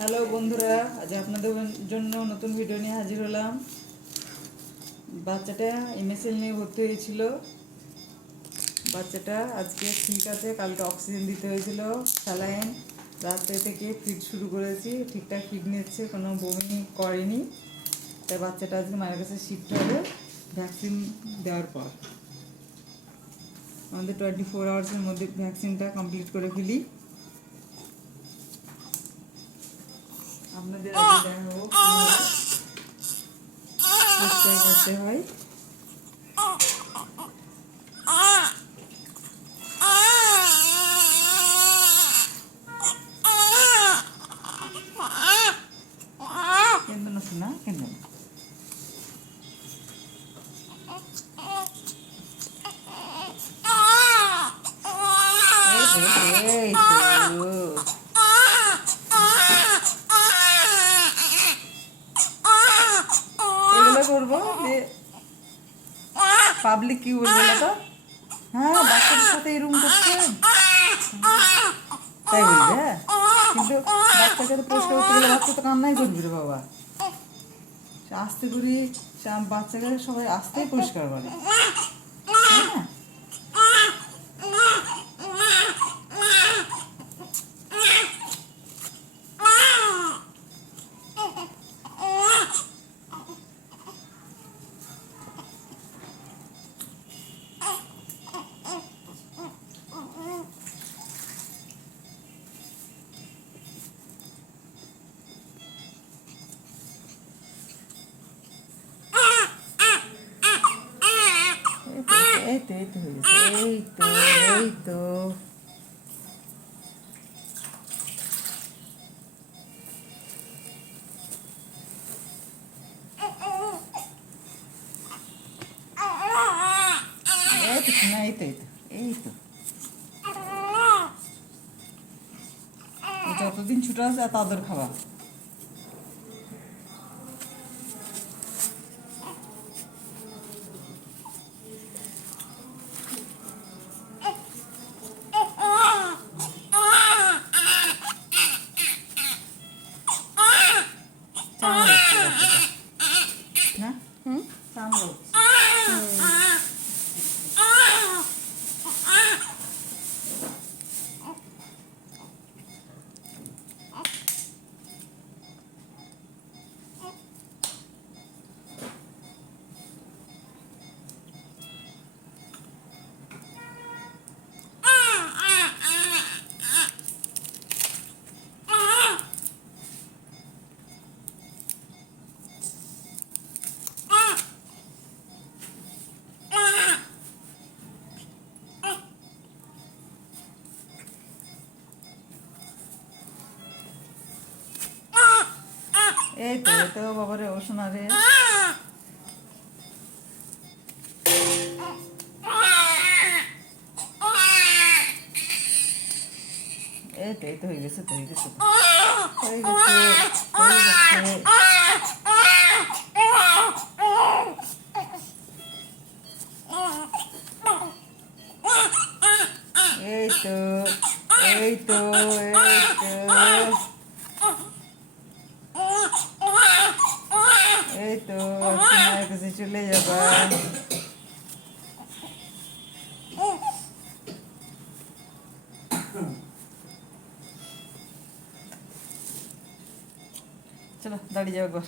Hello বন্ধুরা, আজ আপনাদের জন্য নতুন ভিডিও নিয়ে হাজির হলাম। বাচ্চাটা এমএসএল নিয়ে ভর্তি হয়েছিল। বাচ্চাটা আজকে ঠিক আছে, কালকে অক্সিজেন দিতে হয়েছিল, স্যালাইন। রাতে থেকে ফিড শুরু করেছি, ঠিকঠাক ফিড নিচ্ছে, কোনো বমি করেনি। তাই বাচ্চাটা আজকে মায়ের কাছে শিফট হবে ভ্যাকসিন দেওয়ার পর। আমাদের 24 আওয়ার্সের মধ্যে ভ্যাকসিনটা কমপ্লিট করে ফেলি। আপনাদের আগে দেখাবো পরিষ্কার করতে হয়। কেন না শোনা কেন? এই এগুলো করবো যে পাবলিক কি বলবে না তো? হ্যাঁ, বাচ্চাদের সাথে এরকম করছে তাই বলবে। হ্যাঁ, কিন্তু বাচ্চাকে তো পরিষ্কার করতে গেলে বাচ্চা তো কান্নাই করবি রে বাবা। আস্তে করি, বাচ্চাকে সবাই আস্তেই পরিষ্কার করে। হ্যাঁ, এই তো এই তো হয়ে গেছে, এই তো এই তো। এই তো শোনা, এই তো এই তো এই তো। যতদিন ছুটো আছে তাদের খাওয়া। না সামলো এই তো তো বাবারে ও শোনা রে। এই তো হয়ে গেছে, তো হয়ে গেছে, হয়ে গেছে, হয়ে গেছে। এই তো এই তো এই তো এই তো মায়ের কাছে চলে যাবা। চলো দাঁড়িয়ে যাও একবার।